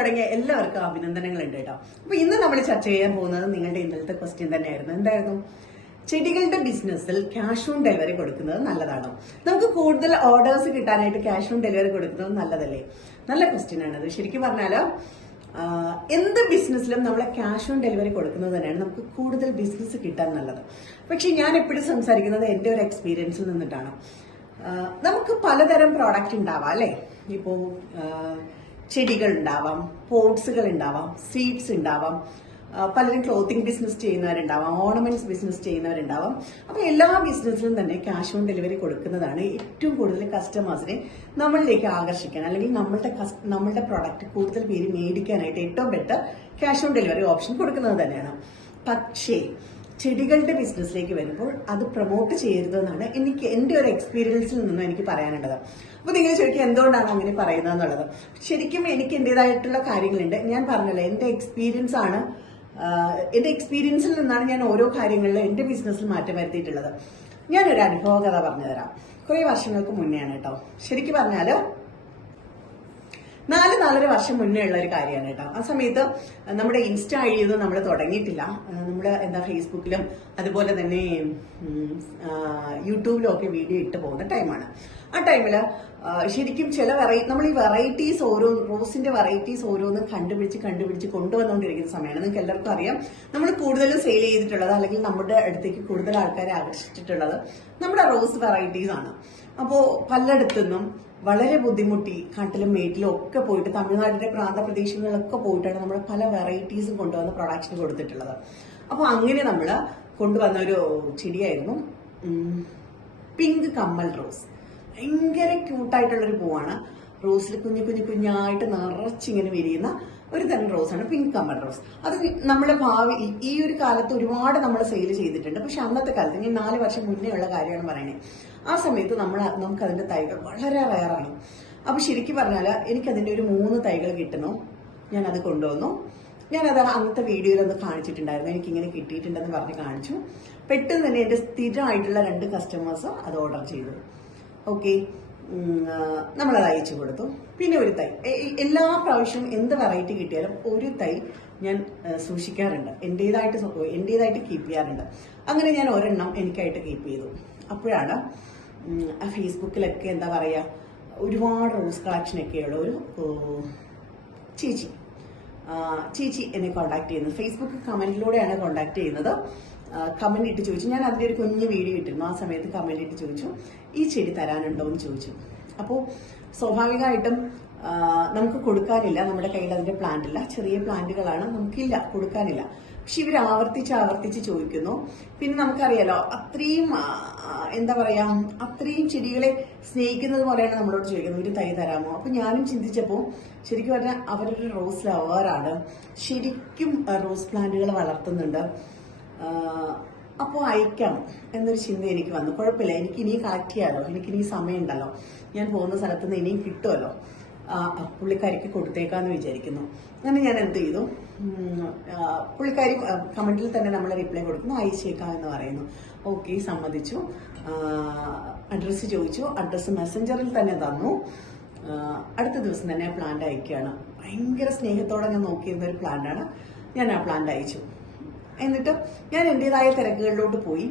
തുടങ്ങിയ എല്ലാവർക്കും അഭിനന്ദനങ്ങളുണ്ട് കേട്ടോ. അപ്പൊ ഇന്ന് നമ്മൾ ചർച്ച ചെയ്യാൻ പോകുന്നത് നിങ്ങളുടെ ഇന്നലത്തെ ക്വസ്റ്റ്യൻ തന്നെയായിരുന്നു. എന്തായിരുന്നു? ചെടികളുടെ ബിസിനസ്സിൽ ക്യാഷ് ഓൺ ഡെലിവറി കൊടുക്കുന്നത് നല്ലതാണോ? നമുക്ക് കൂടുതൽ ഓർഡേഴ്സ് കിട്ടാനായിട്ട് ക്യാഷ് ഓൺ ഡെലിവറി കൊടുക്കുന്നത് നല്ലതല്ലേ? നല്ല ക്വസ്റ്റ്യൻ ആണത്. ശരിക്കും പറഞ്ഞാല് എന്ത് ബിസിനസ്സിലും നമ്മളെ ക്യാഷ് ഓൺ ഡെലിവറി കൊടുക്കുന്നത് തന്നെയാണ് നമുക്ക് കൂടുതൽ ബിസിനസ് കിട്ടാൻ നല്ലത്. പക്ഷെ ഞാൻ എപ്പോഴും സംസാരിക്കുന്നത് എന്റെ ഒരു എക്സ്പീരിയൻസിൽ നിന്നിട്ടാണ്. നമുക്ക് പലതരം പ്രോഡക്റ്റ് ഉണ്ടാവാം അല്ലെ. ഇപ്പോ ചെടികൾ ഉണ്ടാവാം, പോട്ട്സുകൾ ഉണ്ടാവാം, സീഡ്സ് ഉണ്ടാവാം, പലരും ക്ലോത്തിങ് ബിസിനസ് ചെയ്യുന്നവരുണ്ടാവാം, ഓർണമെന്റ്സ് ബിസിനസ് ചെയ്യുന്നവരുണ്ടാവാം. അപ്പൊ എല്ലാ ബിസിനസ്സിലും തന്നെ ക്യാഷ് ഓൺ ഡെലിവറി കൊടുക്കുന്നതാണ് ഏറ്റവും കൂടുതൽ കസ്റ്റമേഴ്സിനെ നമ്മളിലേക്ക് ആകർഷിക്കാൻ, അല്ലെങ്കിൽ നമ്മളുടെ പ്രോഡക്റ്റ് കൂടുതൽ പേര് മേടിക്കാനായിട്ട് ഏറ്റവും better cash on delivery option കൊടുക്കുന്നത് തന്നെയാണ്. പക്ഷേ ചെടികളുടെ ബിസിനസ്സിലേക്ക് വരുമ്പോൾ അത് പ്രൊമോട്ട് ചെയ്യരുതെന്നാണ് എന്റെ ഒരു എക്സ്പീരിയൻസിൽ നിന്നും എനിക്ക് പറയാനുള്ളത്. അപ്പൊ നിങ്ങൾ ചോദിക്കുക എന്തുകൊണ്ടാണ് അങ്ങനെ പറയുന്നത് എന്നുള്ളത്. ശരിക്കും എനിക്ക് എന്റേതായിട്ടുള്ള കാര്യങ്ങളുണ്ട്. ഞാൻ പറഞ്ഞല്ലോ, എന്റെ എക്സ്പീരിയൻസ് ആണ്. എന്റെ എക്സ്പീരിയൻസിൽ നിന്നാണ് ഞാൻ ഓരോ കാര്യങ്ങളിലും എന്റെ ബിസിനസ്സിൽ മാറ്റം വരുത്തിയിട്ടുള്ളത്. ഞാനൊരു അനുഭവ കഥ പറഞ്ഞുതരാം. കുറെ വർഷങ്ങൾക്ക് മുന്നെയാണ് കേട്ടോ. ശരിക്കും പറഞ്ഞാല് 4-4.5 വർഷം മുന്നേ ഉള്ള ഒരു കാര്യമാണ് കേട്ടോ. ആ സമയത്ത് നമ്മുടെ ഇൻസ്റ്റ ഐഡിയൊന്നും നമ്മൾ തുടങ്ങിയിട്ടില്ല. നമ്മൾ ഫേസ്ബുക്കിലും അതുപോലെ തന്നെ യൂട്യൂബിലും ഒക്കെ വീഡിയോ ഇട്ട് പോകുന്ന ടൈമാണ്. ആ ടൈമില് ശരിക്കും നമ്മൾ ഈ വെറൈറ്റീസ് റോസിന്റെ വെറൈറ്റീസ് ഓരോന്നും കണ്ടുപിടിച്ച് കൊണ്ടുവന്നുകൊണ്ടിരിക്കുന്ന സമയമാണ്. നിങ്ങൾക്ക് എല്ലാവർക്കും അറിയാം, നമ്മൾ കൂടുതലും സെയിൽ ചെയ്തിട്ടുള്ളത്, അല്ലെങ്കിൽ നമ്മുടെ അടുത്തേക്ക് കൂടുതൽ ആൾക്കാരെ ആകർഷിച്ചിട്ടുള്ളത് നമ്മുടെ റോസ് വെറൈറ്റീസ് ആണ്. അപ്പോ പലയിടത്തുനിന്നും വളരെ ബുദ്ധിമുട്ടി കാട്ടിലും മേട്ടിലും ഒക്കെ പോയിട്ട്, തമിഴ്നാടിന്റെ പ്രാന്തപ്രദേശങ്ങളിലൊക്കെ പോയിട്ടാണ് നമ്മൾ പല വെറൈറ്റീസും കൊണ്ടുവന്ന് പ്രൊഡക്ഷൻ കൊടുത്തിട്ടുള്ളത്. അപ്പൊ അങ്ങനെ നമ്മൾ കൊണ്ടുവന്ന ഒരു ചെടിയായിരുന്നു പിങ്ക് കമ്മൽ റോസ്. ഭയങ്കര ക്യൂട്ടായിട്ടുള്ളൊരു പൂവാണ്. റോസിൽ കുഞ്ഞായിട്ട് നിറച്ചിങ്ങനെ വിരിയുന്ന ഒരു തരം റോസാണ് പിങ്ക് കമ്മൽ റോസ്. അത് നമ്മളെ ഈ ഒരു കാലത്ത് ഒരുപാട് നമ്മൾ സെയിൽ ചെയ്തിട്ടുണ്ട്. പക്ഷെ അന്നത്തെ കാലത്ത്, ഞാൻ 4 വർഷം മുന്നേ ഉള്ള കാര്യമാണ് പറയണേ, ആ സമയത്ത് നമുക്ക് അതിന്റെ തൈകൾ വളരെ റയറാണ്. അപ്പൊ ശരിക്കും പറഞ്ഞാല് എനിക്കതിന്റെ ഒരു 3 തൈകൾ കിട്ടുന്നു. ഞാനത് കൊണ്ടുവന്നു. ഞാനത് അന്നത്തെ വീഡിയോയിലൊന്ന് കാണിച്ചിട്ടുണ്ടായിരുന്നു. എനിക്കിങ്ങനെ കിട്ടിയിട്ടുണ്ടെന്ന് പറഞ്ഞ് കാണിച്ചു. പെട്ടെന്ന് തന്നെ എന്റെ സ്ഥിരമായിട്ടുള്ള 2 കസ്റ്റമേഴ്സ് അത് ഓർഡർ ചെയ്തു. ഓക്കെ, നമ്മളത് അയച്ചു കൊടുത്തു. പിന്നെ ഒരു തൈ, എല്ലാ പ്രാവശ്യവും എന്ത് വെറൈറ്റി കിട്ടിയാലും ഒരു തൈ ഞാൻ സൂക്ഷിക്കാറുണ്ട്, എന്റേതായിട്ട് കീപ്പ് ചെയ്യാറുണ്ട്. അങ്ങനെ ഞാൻ ഒരെണ്ണം എനിക്കായിട്ട് കീപ്പ് ചെയ്തു. അപ്പോഴാണ് ഫേസ്ബുക്കിലൊക്കെ എന്താ പറയാ, ഒരുപാട് റോസ് കളക്ഷനൊക്കെയുള്ള ഒരു ചേച്ചി എന്നെ കോണ്ടാക്ട് ചെയ്യുന്നത്. ഫേസ്ബുക്ക് കമന്റിലൂടെയാണ് കോണ്ടാക്ട് ചെയ്യുന്നത്. കമന്റ് ഇട്ട് ചോദിച്ചു. ഞാൻ അതിന്റെ ഒരു കുഞ്ഞു വീഡിയോ ഇട്ടിരുന്നു. ആ സമയത്ത് കമന്റ് ഇട്ട് ചോദിച്ചു, ഈ ചെടി തരാനുണ്ടോ എന്ന് ചോദിച്ചു. അപ്പോൾ സ്വാഭാവികമായിട്ടും നമുക്ക് കൊടുക്കാനില്ല, നമ്മുടെ കയ്യിൽ അതിന്റെ പ്ലാന്റ് ഇല്ല, ചെറിയ പ്ലാന്റുകളാണ്, നമുക്കില്ല, കൊടുക്കാനില്ല. പക്ഷെ ഇവർ ആവർത്തിച്ച് ചോദിക്കുന്നു. പിന്നെ നമുക്കറിയാലോ, അത്രയും എന്താ പറയാ, അത്രയും ചെടികളെ സ്നേഹിക്കുന്നത് പോലെയാണ് നമ്മളോട് ചോദിക്കുന്നത്, ഒരു തൈ തരാമോ? അപ്പൊ ഞാനും ചിന്തിച്ചപ്പോ ശരിക്കും പറഞ്ഞാൽ അവരൊരു റോസ് ലവറാണ്, ശരിക്കും റോസ് പ്ലാന്റുകൾ വളർത്തുന്നുണ്ട്. അപ്പോൾ അയക്കാം എന്നൊരു ചിന്ത എനിക്ക് വന്നു. കുഴപ്പമില്ല, എനിക്ക് ഇനി കളക്ട് ചെയ്യാലോ, എനിക്ക് ഇനി സമയമുണ്ടല്ലോ, ഞാൻ പോകുന്ന സ്ഥലത്ത് നിന്ന് ഇനിയും കിട്ടുമല്ലോ, പുള്ളിക്കാരിക്ക് കൊടുത്തേക്കാന്ന് വിചാരിക്കുന്നു. അങ്ങനെ ഞാൻ എന്ത് ചെയ്തു, പുള്ളിക്കാരി കമന്റിൽ തന്നെ നമ്മൾ റിപ്ലൈ കൊടുക്കുന്നു, അയച്ചേക്കാം എന്ന് പറയുന്നു. ഓക്കെ, സമ്മതിച്ചു. അഡ്രസ്സ് ചോദിച്ചു, അഡ്രസ്സ് മെസ്സഞ്ചറിൽ തന്നെ തന്നു. അടുത്ത ദിവസം തന്നെ ആ പ്ലാന്റ് അയക്കുകയാണ്. ഭയങ്കര സ്നേഹത്തോടെ ഞാൻ നോക്കിയിരുന്ന ഒരു പ്ലാന്റാണ്. ഞാൻ ആ പ്ലാന്റ് അയച്ചു. എന്നിട്ട് ഞാൻ എന്റേതായ തിരക്കുകളിലോട്ട് പോയി.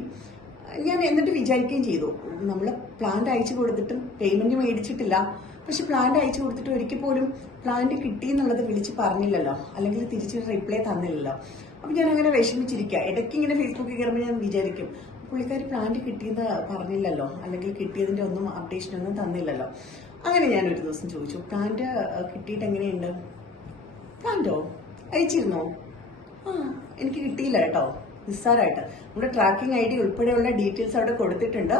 ഞാൻ എന്നിട്ട് വിചാരിക്കുകയും ചെയ്തു, നമ്മൾ പ്ലാന്റ് അയച്ചു കൊടുത്തിട്ടും പേയ്മെന്റ് മേടിച്ചിട്ടില്ല, പക്ഷെ പ്ലാന്റ് അയച്ചു കൊടുത്തിട്ട് ഒരിക്കൽ പോലും പ്ലാന്റ് കിട്ടി എന്നുള്ളത് വിളിച്ച് പറഞ്ഞില്ലല്ലോ, അല്ലെങ്കിൽ തിരിച്ച് റിപ്ലൈ തന്നില്ലല്ലോ. അപ്പൊ ഞാൻ അങ്ങനെ വിഷമിച്ചിരിക്കുക. ഇടയ്ക്ക് ഇങ്ങനെ ഫേസ്ബുക്കിൽ കയറുമ്പോൾ ഞാൻ വിചാരിക്കും, പുള്ളിക്കാരി പ്ലാന്റ് കിട്ടിയെന്ന് പറഞ്ഞില്ലല്ലോ, അല്ലെങ്കിൽ കിട്ടിയതിന്റെ ഒന്നും അപ്ഡേഷനൊന്നും തന്നില്ലല്ലോ. അങ്ങനെ ഞാൻ ഒരു ദിവസം ചോദിച്ചു, പ്ലാന്റ് കിട്ടിയിട്ട് എങ്ങനെയുണ്ട്? പ്ലാന്റോ അയച്ചിരുന്നോ? എനിക്ക് കിട്ടിയില്ല കേട്ടോ, നിസ്സാരമായിട്ട്. നമ്മുടെ ട്രാക്കിംഗ് ID ഉൾപ്പെടെയുള്ള ഡീറ്റെയിൽസ് അവിടെ കൊടുത്തിട്ടുണ്ട്.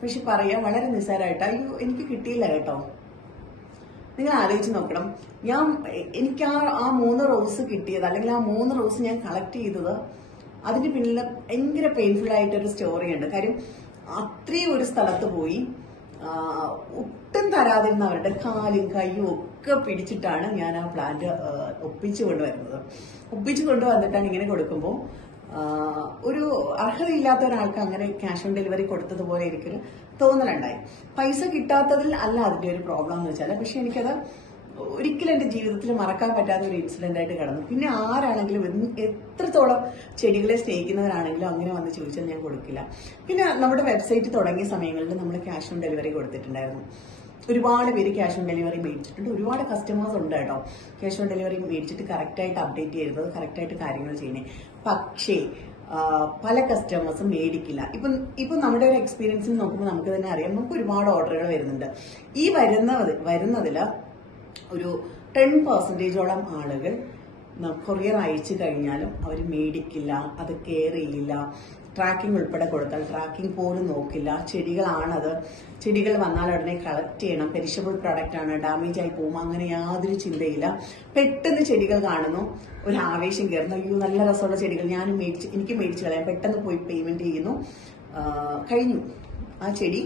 പക്ഷെ പറയാം, വളരെ നിസ്സാരമായിട്ട്, അയ്യോ എനിക്ക് കിട്ടിയില്ല കേട്ടോ. നിങ്ങൾ ആലോചിച്ച് നോക്കണം, എനിക്ക് ആ 3 റോസ് കിട്ടിയത്, അല്ലെങ്കിൽ ആ 3 റോസ് ഞാൻ കളക്ട് ചെയ്തത്, അതിന് പിന്നിൽ ഭയങ്കര പെയിൻഫുൾ ആയിട്ടൊരു സ്റ്റോറി ഉണ്ട്. കാര്യം അത്രയും ഒരു സ്ഥലത്ത് പോയി ഒട്ടും തരാതിരുന്ന അവരുടെ കാലും കൈയും ഒക്കെ പിടിച്ചിട്ടാണ് ഞാൻ ആ പ്ലാന്റ് ഒപ്പിച്ചു കൊണ്ടുവന്നിട്ടാണ് ഇങ്ങനെ കൊടുക്കുമ്പോൾ ഒരു അർഹതയില്ലാത്ത ഒരാൾക്ക് അങ്ങനെ ക്യാഷ് ഓൺ ഡെലിവറി കൊടുത്തതുപോലെ എനിക്കൊരു തോന്നലുണ്ടായി. പൈസ കിട്ടാത്തതിൽ അല്ല അതിന്റെ ഒരു പ്രോബ്ലം എന്ന് വെച്ചാൽ, പക്ഷെ എനിക്കത് ഒരിക്കലും എൻ്റെ ജീവിതത്തിൽ മറക്കാൻ പറ്റാത്ത ഒരു ഇൻസിഡന്റ് ആയിട്ട് കടന്നു. പിന്നെ ആരാണെങ്കിലും എത്രത്തോളം ചെടികളെ സ്നേഹിക്കുന്നവരാണെങ്കിലും അങ്ങനെ വന്ന് ചോദിച്ചാൽ ഞാൻ കൊടുക്കില്ല. പിന്നെ നമ്മുടെ വെബ്സൈറ്റ് തുടങ്ങിയ സമയങ്ങളിൽ നമ്മൾ ക്യാഷ് ഓൺ ഡെലിവറി കൊടുത്തിട്ടുണ്ടായിരുന്നു. ഒരുപാട് പേര് ക്യാഷ് ഓൺ ഡെലിവറി മേടിച്ചിട്ടുണ്ട്. ഒരുപാട് കസ്റ്റമേഴ്സ് ഉണ്ട് കേട്ടോ ക്യാഷ് ഓൺ ഡെലിവറി മേടിച്ചിട്ട് കറക്റ്റായിട്ട് അപ്ഡേറ്റ് ചെയ്യുന്നത്, കറക്റ്റായിട്ട് കാര്യങ്ങൾ ചെയ്യുന്നത്. പക്ഷേ പല കസ്റ്റമേഴ്സും മേടിക്കില്ല. ഇപ്പം നമ്മുടെ ഒരു എക്സ്പീരിയൻസിൽ നോക്കുമ്പോൾ നമുക്ക് തന്നെ അറിയാം, നമുക്ക് ഒരുപാട് ഓർഡറുകൾ വരുന്നുണ്ട്. ഈ വരുന്നതിൽ ഒരു 10% ആളുകൾ കൊറിയർ അയച്ചു കഴിഞ്ഞാലും അവർ മേടിക്കില്ല, അത് കെയർ ചെയ്യില്ല. ട്രാക്കിംഗ് ഉൾപ്പെടെ കൊടുത്താൽ ട്രാക്കിംഗ് പോലും നോക്കില്ല. ചെടികൾ വന്നാൽ ഉടനെ കളക്ട് ചെയ്യണം, പെരിഷബിൾ പ്രൊഡക്റ്റ് ആണ്, ഡാമേജ് ആയി പോകും, അങ്ങനെ യാതൊരു ചിന്തയില്ല. പെട്ടെന്ന് ചെടികൾ കാണുന്നു, ഒരു ആവേശം കയറുന്നു, അയ്യോ നല്ല രസമുള്ള ചെടികൾ എനിക്ക് മേടിച്ചു കളയാം, പെട്ടെന്ന് പോയി പേയ്മെന്റ് ചെയ്യുന്നു, കഴിഞ്ഞു. ആ ചെടി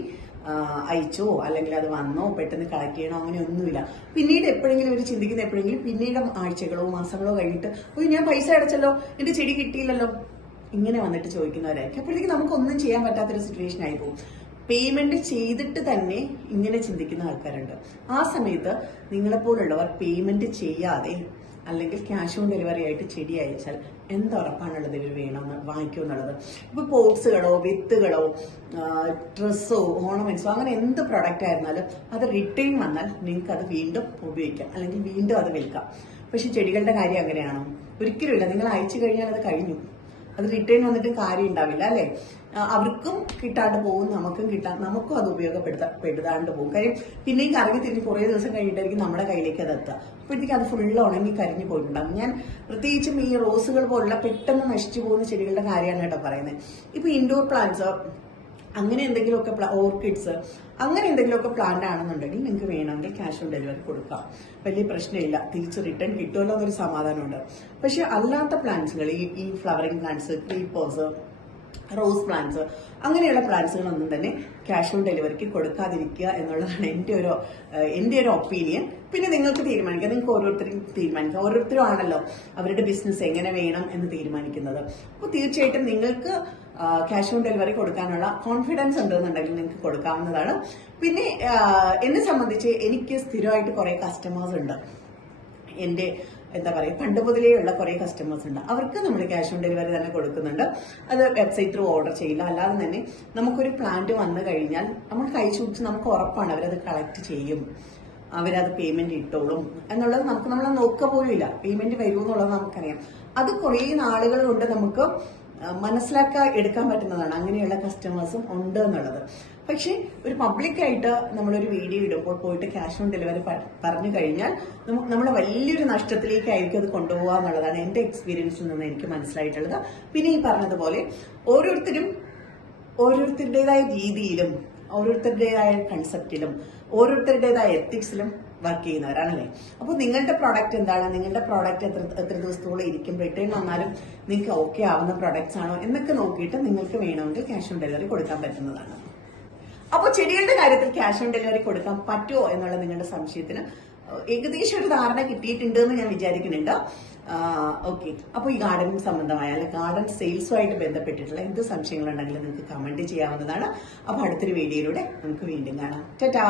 അയച്ചോ അല്ലെങ്കിൽ അത് വന്നോ പെട്ടെന്ന് കളക്ട് ചെയ്യണോ അങ്ങനെ ഒന്നുമില്ല. പിന്നീട് എപ്പോഴെങ്കിലും ഒരു ചിന്തിക്കുന്ന എപ്പോഴെങ്കിലും പിന്നീട് ആഴ്ചകളോ മാസങ്ങളോ കഴിഞ്ഞിട്ട് ഞാൻ പൈസ അടച്ചല്ലോ, എന്റെ ചെടി കിട്ടിയില്ലല്ലോ, ഇങ്ങനെ വന്നിട്ട് ചോദിക്കുന്നവരായിരിക്കും. അപ്പോഴത്തേക്ക് നമുക്കൊന്നും ചെയ്യാൻ പറ്റാത്തൊരു സിറ്റുവേഷൻ ആയി പോകും. പേയ്മെന്റ് ചെയ്തിട്ട് തന്നെ ഇങ്ങനെ ചിന്തിക്കുന്ന ആൾക്കാരുണ്ട്. ആ സമയത്ത് നിങ്ങളെപ്പോലുള്ളവർ പേയ്മെന്റ് ചെയ്യാതെ അല്ലെങ്കിൽ ക്യാഷ് ഓൺ ഡെലിവറി ആയിട്ട് ചെടി അയച്ചാൽ എന്തുറപ്പാണുള്ളത് ഇവർ വാങ്ങിക്കുമെന്നുള്ളത്. ഇപ്പൊ പോട്ട്സുകളോ വിത്തുകളോ ഡ്രസ്സോ ഓർണമെന്റ്സോ അങ്ങനെ എന്ത് പ്രൊഡക്റ്റ് ആയിരുന്നാലും അത് റിട്ടേൺ വന്നാൽ നിങ്ങൾക്ക് അത് വീണ്ടും ഉപയോഗിക്കാം അല്ലെങ്കിൽ വീണ്ടും അത് വിൽക്കാം. പക്ഷെ ചെടികളുടെ കാര്യം അങ്ങനെയാണോ? ഒരിക്കലുമില്ല. നിങ്ങൾ അയച്ചു കഴിഞ്ഞാൽ അത് കഴിഞ്ഞു, അത് റിട്ടേൺ വന്നിട്ട് കാര്യം ഉണ്ടാവില്ല അല്ലെ. അവർക്കും കിട്ടാണ്ട് പോകും, നമുക്കും അത് ഉപയോഗപ്പെടുത്താണ്ട് പോകും. കാര്യം പിന്നെയും കറങ്ങി തിരിഞ്ഞ് കുറെ ദിവസം കഴിഞ്ഞിട്ടായിരിക്കും നമ്മുടെ കയ്യിലേക്ക് അത് എത്തുക. അപ്പോഴത്തേക്ക് അത് ഫുള്ള് ഉണങ്ങി കരിഞ്ഞു പോയിട്ടുണ്ടാകും. ഞാൻ പ്രത്യേകിച്ചും ഈ റോസുകൾ പോലുള്ള പെട്ടെന്ന് നശിച്ചു പോകുന്ന ചെടികളുടെ കാര്യമാണ് കേട്ടോ പറയുന്നത്. ഇപ്പൊ ഇൻഡോർ പ്ലാന്റ്സ് അങ്ങനെ എന്തെങ്കിലുമൊക്കെ ഓർക്കിഡ്സ് അങ്ങനെ എന്തെങ്കിലുമൊക്കെ പ്ലാന്റ് ആണെന്നുണ്ടെങ്കിൽ നിങ്ങൾക്ക് വേണമെങ്കിൽ ക്യാഷ് ഓൺ ഡെലിവറി കൊടുക്കാം, വലിയ പ്രശ്നമില്ല. തിരിച്ച് റിട്ടേൺ കിട്ടുമല്ലോ എന്നൊരു സമാധാനമുണ്ട്. പക്ഷെ അല്ലാത്ത പ്ലാന്റ്സുകൾ, ഈ flowering plants, creepers, rose plants അങ്ങനെയുള്ള പ്ലാന്റ്സുകളൊന്നും തന്നെ ക്യാഷ് ഓൺ ഡെലിവറിക്ക് കൊടുക്കാതിരിക്കുക എന്നുള്ളതാണ് എന്റെ ഒരു ഒപ്പീനിയൻ. പിന്നെ നിങ്ങൾക്ക് തീരുമാനിക്കാം, നിങ്ങൾക്ക് ഓരോരുത്തരും തീരുമാനിക്കാം. ഓരോരുത്തരും ആണല്ലോ അവരുടെ ബിസിനസ് എങ്ങനെ വേണം എന്ന് തീരുമാനിക്കുന്നത്. അപ്പോൾ തീർച്ചയായിട്ടും നിങ്ങൾക്ക് ക്യാഷ് ഓൺ ഡെലിവറി കൊടുക്കാനുള്ള കോൺഫിഡൻസ് ഉണ്ടെന്നുണ്ടെങ്കിൽ നിങ്ങൾക്ക് കൊടുക്കാവുന്നതാണ്. പിന്നെ എന്നെ സംബന്ധിച്ച് എനിക്ക് സ്ഥിരമായിട്ട് കുറെ കസ്റ്റമേഴ്സ് ഉണ്ട്. എന്റെ എന്താ പറയുക, പണ്ട് മുതലേ ഉള്ള കുറെ കസ്റ്റമേഴ്സ് ഉണ്ട്. അവർക്ക് നമ്മൾ ക്യാഷ് ഓൺ ഡെലിവറി തന്നെ കൊടുക്കുന്നുണ്ട്. അത് വെബ്സൈറ്റ് ത്രൂ ഓർഡർ ചെയ്യില്ല. അല്ലാതെ തന്നെ നമുക്കൊരു പ്ലാന്റ് വന്നു കഴിഞ്ഞാൽ നമ്മൾ കഴിച്ചു കുടിച്ച് നമുക്ക് ഉറപ്പാണ് അവരത് കളക്ട് ചെയ്യും, അവരത് പേയ്മെന്റ് ഇട്ടോളും എന്നുള്ളത് നമ്മൾ നോക്കുക പോലും ഇല്ല. പേയ്മെന്റ് വരുമെന്നുള്ളത് നമുക്കറിയാം. അത് കുറെ നാളുകൾ കൊണ്ട് നമുക്ക് എടുക്കാൻ പറ്റുന്നതാണ്. അങ്ങനെയുള്ള കസ്റ്റമേഴ്സും ഉണ്ട് എന്നുള്ളത്. പക്ഷെ ഒരു പബ്ലിക്കായിട്ട് നമ്മളൊരു വീഡിയോ ഇടുമ്പോൾ പോയിട്ട് ക്യാഷ് ഓൺ ഡെലിവറി പറഞ്ഞു കഴിഞ്ഞാൽ നമ്മൾ വലിയൊരു നഷ്ടത്തിലേക്കായിരിക്കും അത് കൊണ്ടുപോകുക എന്നുള്ളതാണ് എന്റെ എക്സ്പീരിയൻസിൽ നിന്ന് എനിക്ക് മനസ്സിലായിട്ടുള്ളത്. പിന്നെ ഈ പറഞ്ഞതുപോലെ ഓരോരുത്തരുടേതായ രീതിയിലും ഓരോരുത്തരുടേതായ കൺസെപ്റ്റിലും ഓരോരുത്തരുടേതായ എത്തിക്സിലും വർക്ക് ചെയ്യുന്നവരാണല്ലേ. അപ്പോൾ നിങ്ങളുടെ പ്രോഡക്റ്റ് എന്താണ്, നിങ്ങളുടെ പ്രോഡക്റ്റ് എത്ര ദിവസത്തോളം ഇരിക്കും, റിട്ടേൺ വന്നാലും നിങ്ങൾക്ക് ഓക്കെ ആവുന്ന പ്രോഡക്ട്സ് ആണോ എന്നൊക്കെ നോക്കിയിട്ട് നിങ്ങൾക്ക് വേണമെങ്കിൽ ക്യാഷ് ഓൺ ഡെലിവറി കൊടുക്കാൻ പറ്റുന്നതാണ്. അപ്പോൾ ചെടികളുടെ കാര്യത്തിൽ ക്യാഷ് ഓൺ ഡെലിവറി കൊടുക്കാൻ പറ്റുമോ എന്നുള്ള നിങ്ങളുടെ സംശയത്തിന് ഏകദേശം ഒരു ധാരണ കിട്ടിയിട്ടുണ്ട് എന്ന് ഞാൻ വിചാരിക്കുന്നുണ്ട്. ഓക്കെ, അപ്പോൾ ഈ ഗാർഡനിങ് സംബന്ധമായ അല്ലെങ്കിൽ ഗാർഡൻ സെയിൽസുമായിട്ട് ബന്ധപ്പെട്ടിട്ടുള്ള എന്ത് സംശയങ്ങളുണ്ടെങ്കിലും നിങ്ങൾക്ക് കമന്റ് ചെയ്യാവുന്നതാണ്. അപ്പോൾ അടുത്തൊരു വീഡിയോയിലൂടെ നമുക്ക് വീണ്ടും കാണാം. ടാറ്റാ.